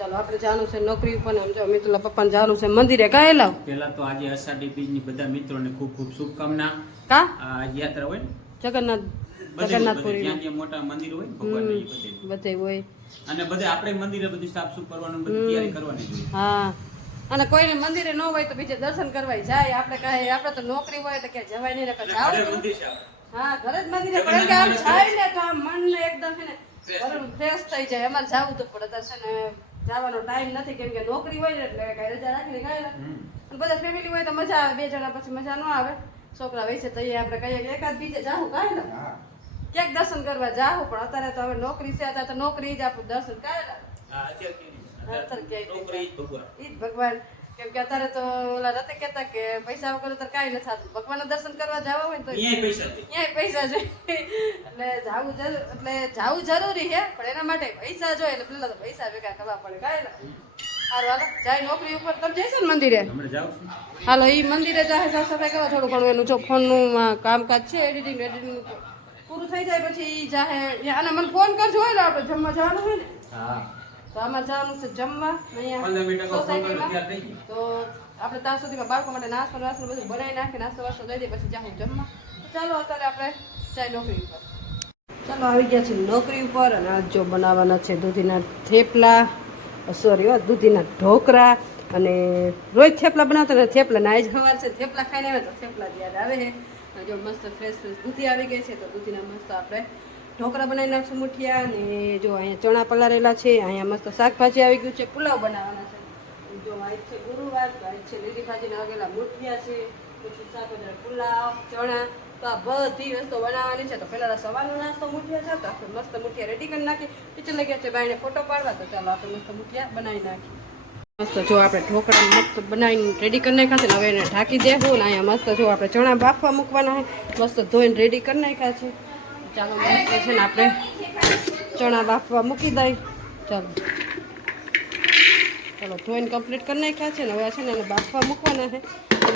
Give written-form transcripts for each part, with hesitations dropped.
ચાલો આપણે જવાનું છે નોકરી ઉપર ને જો મિતુલા પપ્પાને જવાનું છે મંદિરે. કાંઈ લાવ પેલા તો આજે અષાઢી બીજની બધા મિત્રોને ખૂબ ખૂબ શુભકામના. કા આ યાત્રા હોય ને જગન્નાથપુરી જ્યાં જ્યાં મોટા મંદિર હોય ને ભગવાનના એ બધે હોય અને બધે આપણે મંદિરે બધું સાફ સુફ કરવાનું બધી તૈયારી કરવાની જોઈએ. હા અને કોઈને મંદિરે ન હોય તો બીજે દર્શન કરવા જાય. આપણે તો નોકરી હોય એટલે ક્યાં જવાય નહીં. મંદિર છે હા ઘરે જ મંદિરે પણ કે આમ જાય ને તો આમ મનને એકદમ છે ને ફ્રેશ થઈ જાય. અમારે જવું તો પડે છે ને જવાનો ટાઈમ નથી કેમ કે નોકરી હોય ને એટલે કઈ રજા રાખી કાંઈ બધા ફેમિલી હોય તો મજા આવે. 2 જણા પછી મજા ન આવે. છોકરા વૈસે તો આપણે કહીએ કે એકાદ બીજે જાવું કાંઈ ને ક્યાંક દર્શન કરવા જાવું પણ અત્યારે તો હવે નોકરી છે. અત્યારે તો નોકરી જ આપણું દર્શન કાંઈ ભગવાન કેમ કે અત્યારે તો ઓલા રતે કહેતા કે પૈસા વગર તો કાંઈ નથી થતું. ભગવાનના દર્શન કરવા જવા હોય તો ક્યાંય પૈસા જોઈએ એટલે જાવું જરૂરી છે પણ એના માટે પૈસા જોઈએ એટલે પેલા તો પૈસા ભેગા કરવા પડે. કાંઈ ને હાલો જાય નોકરી ઉપર તમે જઈશો ને મંદિરે. હાલો એ મંદિરે જાય સાફ સફાઈ કરવા થોડું ઘણું એનું જો ફોનનું કામકાજ છે એડિટિંગ પૂરું થઈ જાય પછી જાહે. અને મને ફોન કરજો હોય ને આપણે જમવા જવાનું હોય ને તો આમાં જવાનું છે જમવા અહીંયા સોસાયટીમાં. તો આપણે ત્યાં સુધીમાં બાળકો માટે નાસ્તો બધું બનાવી નાખી નાસ્તો વાસ્તો દઈ દે પછી જાઉં જમવા. ચાલો અત્યારે આપણે જાય નોકરી ઉપર. ચાલો આવી ગયા છે નોકરી ઉપર અને આજ જો બનાવવાના છે દૂધીના થેપલા દૂધીના ઢોકળા. અને રોજ થેપલા બનાવતા ને થેપલા ને આજ સવાર છે થેપલા ખાઈને આવે તો થેપલા યાદ આવે છે. જો મસ્ત ફ્રેશ દૂધી આવી ગઈ છે તો દૂધીના મસ્ત આપણે ઢોકળા બનાવી નાખશું મુઠિયા. અને જો અહીંયા ચણા પલાળેલા છે. અહીંયા મસ્ત શાકભાજી આવી ગયું છે. પુલાવ બનાવવાના છે. જો આજ છે ગુરુવાર તો આજ છે લીલી ભાજીના વાગેલા મુઠિયા છે. પછી શાકભાજી પુલાવ ચણા તો આ બધી વસ્તુ બનાવવાની છે. તો પહેલાં સવારનો નાસ્તો મુઠિયા છે તો આપણે મસ્ત મુઠિયા રેડી કરી નાખી. ટીચર લગ્યા છે બાઈને ફોટો પાડવા તો ચાલો આપણે મસ્ત મુઠિયા બનાવી નાખીએ. મસ્ત જો આપણે ઢોકળા મસ્ત બનાવીને રેડી કરી નાખ્યા છે ને હવે એને ઢાંકી દેવું ને અહીંયા મસ્ત જો આપણે ચણા બાફવા મૂકવાના છે. મસ્ત ધોઈને રેડી કરી નાખ્યા છે. ચાલો મસ્ત છે ને આપણે ચણા બાફવા મૂકી દઈએ. ચાલો ધોઈને કમ્પ્લીટ કરી નાખ્યા છે ને હવે છે ને એને બાફવા મૂકવાના છે.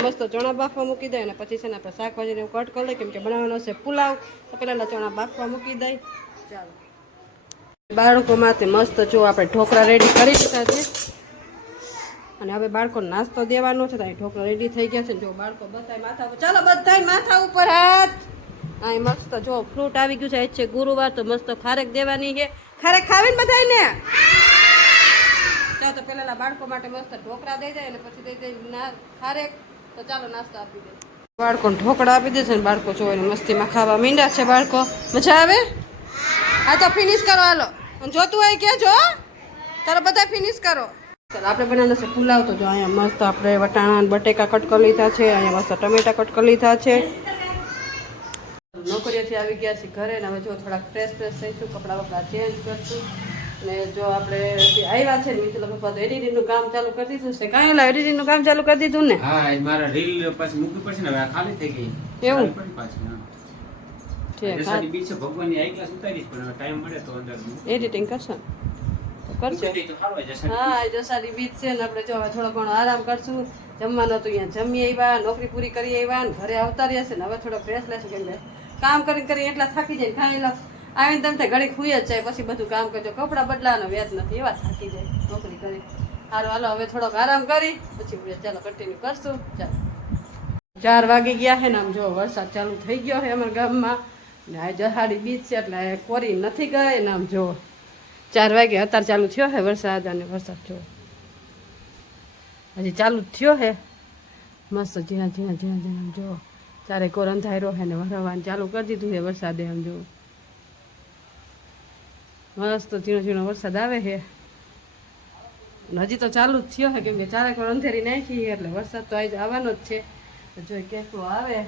મસ્ત ચણા બાફવા મૂકી દઈએ અને પછી છે ને આપણે શાકભાજીને કટ કરી લઈએ કેમ કે બનાવવાનો છે પુલાવ તો પહેલાં ચણા બાફવા મૂકી દઈએ. ચાલો બાળકો માટે મસ્ત જો આપણે ઢોકળા રેડી કરી દીધા છે અને હવે બાળકોને નાસ્તો દેવાનો છે. તો અહીં ઢોકળા રેડી થઈ ગયા છે. જો બાળકો બધાય માથા ઉપર ચાલો બધાય માથા ઉપર હાથ. અહીં મસ્ત જો ફ્રૂટ આવી ગયું છે. આજ છે ગુરુવાર તો મસ્ત ખારેક દેવાની છે. ખારેક ખાવીને બધાય ને ચાલો તો પેલા બાળકો માટે મસ્ત ઢોકળા દઈ દે અને પછી દઈ દઈ ખારેક. તો ચાલો નાસ્તો આપી દે. બાળકોને ઢોકળા આપી દેશે ને બાળકો જોઈને મસ્તીમાં ખાવા મીંડા છે. બાળકો મજા આવે. હા તો ફિનિશ કરો હાલો. જોતું હોય કે જો ચાલો બધા ફિનિશ કરો. ચાલો આપણે બનાવવાનો છે પુલાવ. તો જો અહીંયા મસ્ત આપણે વટાણા બટેકા કટ કરી લીધા છે. અહીંયા મસ્ત ટમેટા કટ કરી લીધા છે. નોકરીએથી આવી ગયા છે ઘરે ને હવે જો થોડાક ફ્રેશ થઈશું. કપડાં વપડા ચેન્જ કરશું ને જો આપણે આવ્યા છે ને મિતુલા પપ્પા તો એડિટિંગનું કામ ચાલુ કરી દીધું છે. કાંઈ ઓલા એડિટિંગનું કામ ચાલુ કરી દીધું ને. હા મારા રીલ પાછી મૂકવી પડશે ને હવે ખાલી થઈ ગઈ એવું છે. ભગવાનની હાઈ ક્લાસ ઉતારીશ પણ ટાઈમ મળે તો અંદર એડિટિંગ કરશો તો કરજો. હા જસારી બીજ છે ને આપણે જો થોડો ઘણો આરામ કરશું. જમવાનો તો અહીંયા જમી આવ્યા નોકરી પૂરી કરી આવ્યા ને ઘરે આવતા રહ્યા છે ને હવે થોડો ફ્રેશ લેશું કેમ કામ કરી એટલા થાકી જાય ખાઈ લો આવીને તમે ઘડી ખુઈ જ જાય પછી બધું કામ કરજો. કપડાં બદલાવાનો વ્યાજ નથી એવા થાકી જાય નોકરી કરી. સારું હાલો હવે થોડોક આરામ કરી પછી ચાલો કન્ટિન્યુ કરશું. ચાલો 4 વાગી ગયા છે ને આમ જો વરસાદ ચાલુ થઈ ગયો છે અમારા ગામમાં ને આ જહાડી બીજ છે એટલે કોરી નથી ગઈ ને આમ જો 4 વાગે અત્યારે ચાલુ થયો છે વરસાદ. અને વરસાદ જો હજી ચાલુ જ થયો છે મસ્ત ઝીણા ઝીણા જો ચારે કોર અંધારો છે ને વરવાનું ચાલુ કરી દીધું છે વરસાદે. આમ જો મસ્ત ઝીણો વરસાદ આવે છે હજી તો ચાલુ જ થયો છે કેમ કે ચારે કોર અંધેરી નાખી એટલે વરસાદ તો આજે આવવાનો જ છે. તો જોઈ કેટલો આવે.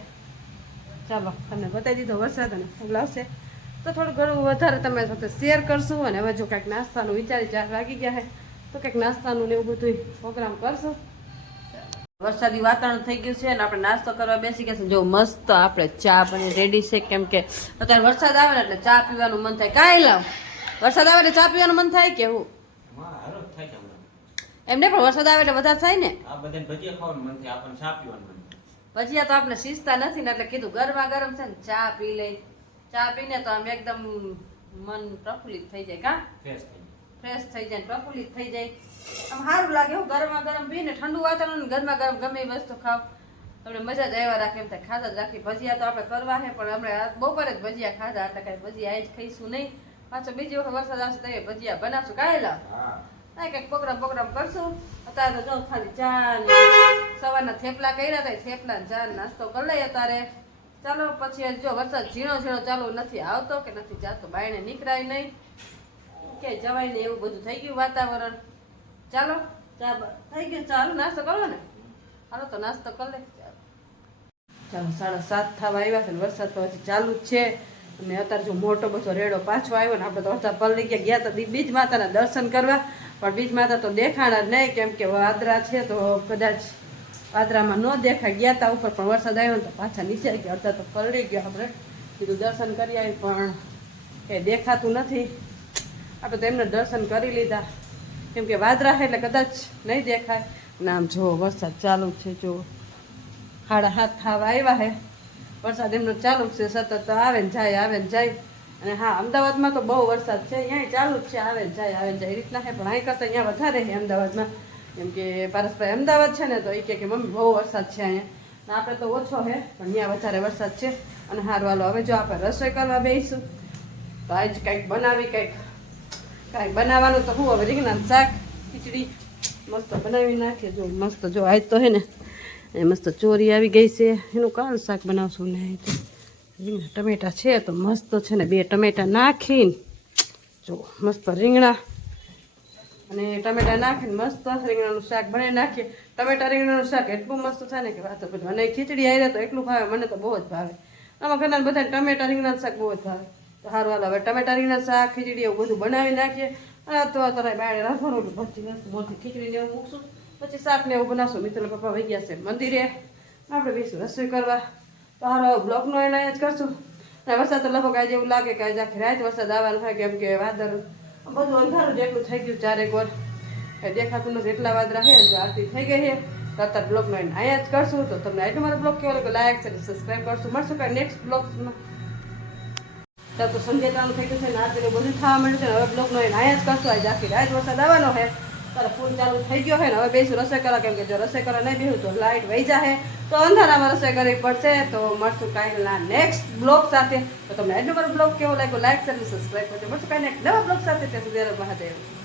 ચાલો તમને બતાવી દીધો વરસાદ અને ફૂલ આવશે તો થોડું ઘણું વધારે તમારી સાથે શેર કરશું. અને હવે જો કંઈક નાસ્તાનું વિચારી 4 વાગી ગયા છે તો કંઈક નાસ્તાનું ને એવું બધું પ્રોગ્રામ કરશું. વરસાદી વાતાવરણ થઈ ગયું છે અને આપણે નાસ્તો કરવા બેસી ગયા છે. જો મસ્ત આપણે ચા બની રેડી છે કેમ કે અત્યારે વરસાદ આવે ને એટલે ચા પીવાનું મન થાય. કાંઈ લાવ વરસાદ આવે એટલે ચા પીવાનું મન થાય કે હું એમને પણ વરસાદ આવે એટલે વધારે થાય ને. ભજીયા તો આપણે શીખતા નથી ને એટલે કીધું ગરમા ગરમ છે ને ચા પી લઈ. ચા પીને તો આમ એકદમ મન પ્રફુલ્લિત થઈ જાય. કા ફ્રેશ થઈ જાય પ્રફુલ્લિત થઈ જાય આમ સારું લાગે હું ગરમા ગરમ પીને ઠંડુ વાતાવરણ ગરમા ગરમ ગમે એ વસ્તુ ખાવ તમને મજા જ આવ્યા રાખે એમ થાય ખાધા જ રાખી ભજીયા તો આપણે કરવા છે પણ આપણે બપોરે જ ભજીયા ખાધા એટલે કાંઈ ભજીયા આજ ખાઈશું નહીં પાછો બીજી વખત વરસાદ આવશે તો એ ભજીયા બનાવશું કાંઈ લાવ કંઈક પ્રોગ્રામ કરશું અત્યારે તો જો ખાલી ચા ને સવારના થેપલા કર્યા હતા થેપલા ચા નાસ્તો કરી લઈએ અત્યારે ચાલો પછી જો વરસાદ ઝીણો ચાલુ નથી આવતો કે નથી જાતો બાયણે નીકળાય નહીં કે જવાય ને એવું બધું થઈ ગયું વાતાવરણ ચાલો ચા થઈ ગયું ચાલો નાસ્તો કરો ને હાલો તો નાસ્તો કરી લે ચાલો 7:30 થવા આવ્યા છે વરસાદ તો હજી ચાલુ જ છે અને અત્યારે જો મોટો બધો રેડો પાછો આવ્યો ને આપણે તો અડધા પલળી ગયા તો બીજ માતાના દર્શન કરવા પણ બીજ માતા તો દેખાણા જ નહીં કેમ કે વાદરા છે તો કદાચ વાદરામાં ન દેખાય ગયા તા ઉપર પણ વરસાદ આવ્યો ને તો પાછા નીચે ગયા અડધા તો પલળી ગયા આપણે કીધું દર્શન કરી આવી પણ કંઈ દેખાતું નથી આપણે તો એમને દર્શન કરી લીધા કેમ કે વાદરા છે એટલે કદાચ નહીં દેખાય ને આમ જો વરસાદ ચાલુ છે જો 7:30 થવા આવ્યા છે વરસાદ એમનો ચાલુ જ છે સતત આવે ને જાય અને હા અમદાવાદમાં તો બહુ વરસાદ છે અહીંયા ચાલુ જ છે આવે ને જાય એ રીતના છે પણ અહીં કરતાં અહીંયા વધારે છે અમદાવાદમાં કેમ કે પારસભાઈ અમદાવાદ છે ને તો એ કે મમ્મી બહુ વરસાદ છે અહીંયા આપણે તો ઓછો છે પણ અહીંયા વધારે વરસાદ છે અને હારું હાલો હવે જો આપણે રસોઈ કરવા બેસીશું તો આજ કંઈક બનાવી કાંઈક બનાવવાનું તો હું હવે રીંગણાનું શાક ખીચડી મસ્ત બનાવી નાખીએ જો મસ્ત જો આજ તો હે ને એ મસ્ત ચોરી આવી ગઈ છે એનું કાળું શાક બનાવશું ને તો રીંગણા ટમેટા છે તો મસ્ત છે ને 2 ટમેટા નાખીને જો મસ્ત રીંગણા અને ટમેટા નાખીને મસ્ત રીંગણાનું શાક બનાવી નાખીએ ટમેટા રીંગણાનું શાક એટલું મસ્ત થાય ને કે વાત બધું અને ખીચડી આવી તો એટલું ભાવે મને તો બહુ જ ભાવે આમાં ઘરના બધા ટમેટા રીંગણાનું શાક બહુ જ ભાવે તો સારું હાલો હવે ટમેટા રીંગણા શાક ખીચડી એવું બધું બનાવી નાખીએ અને તો અત્યારે બાયણે રાખવાનું પછી મોટી ખીચડી ને એવું મૂકશું પછી શાક ને એવું બનાવશું મિત્ર પપ્પા વહી ગયા છે મંદિરે આપણે બેસું રસોઈ કરવા તો હારો બ્લોગનો એને જ કરશું અને વરસાદ તો લગભગ આજે એવું લાગે કે આજે આખી રાત વરસાદ આવવાનો થાય કેમ કે વાદળ બધું અંધારું જેટલું થઈ ગયું ચારેક વાર કંઈ દેખાતું નથી એટલા વાદળા છે જો આરતી થઈ ગઈ છે તો અત્યારે બ્લોગનો એને અહીંયા જ કરશું તો તમને એટલો મારો બ્લોગ કેવો લાગે લાઈક છે સબસ્ક્રાઈબ કરશું મળશું કાંઈ નેક્સ્ટ બ્લોગમાં ત્યાં તો સંધ્યાકાળનું થઈ ગયું છે ને આરતીને બધું થવા માંડ્યું છે ને હવે બ્લોગનો એને અહીંયા જ કરશું આજે આખી રાત વરસાદ આવવાનો છે તારે ફૂલ ચાલુ થઈ ગયો છે ને હવે બેસું રસોઈ કરવા કેમ કે જો રસોઈ કરવા નહીં બેસું તો લાઇટ વહી જાય તો અંધારામાં રસોઈ કરવી પડશે તો મળશું કાંઈના નેક્સ્ટ બ્લોગ સાથે તો તમને એટલો મારો બ્લોગ કેવો લાગ્યો લાઈક અને સબસ્ક્રાઈબ કરજો મળશું કાંઈ નવા બ્લોગ સાથે ત્યાં સુધી મહાદેવ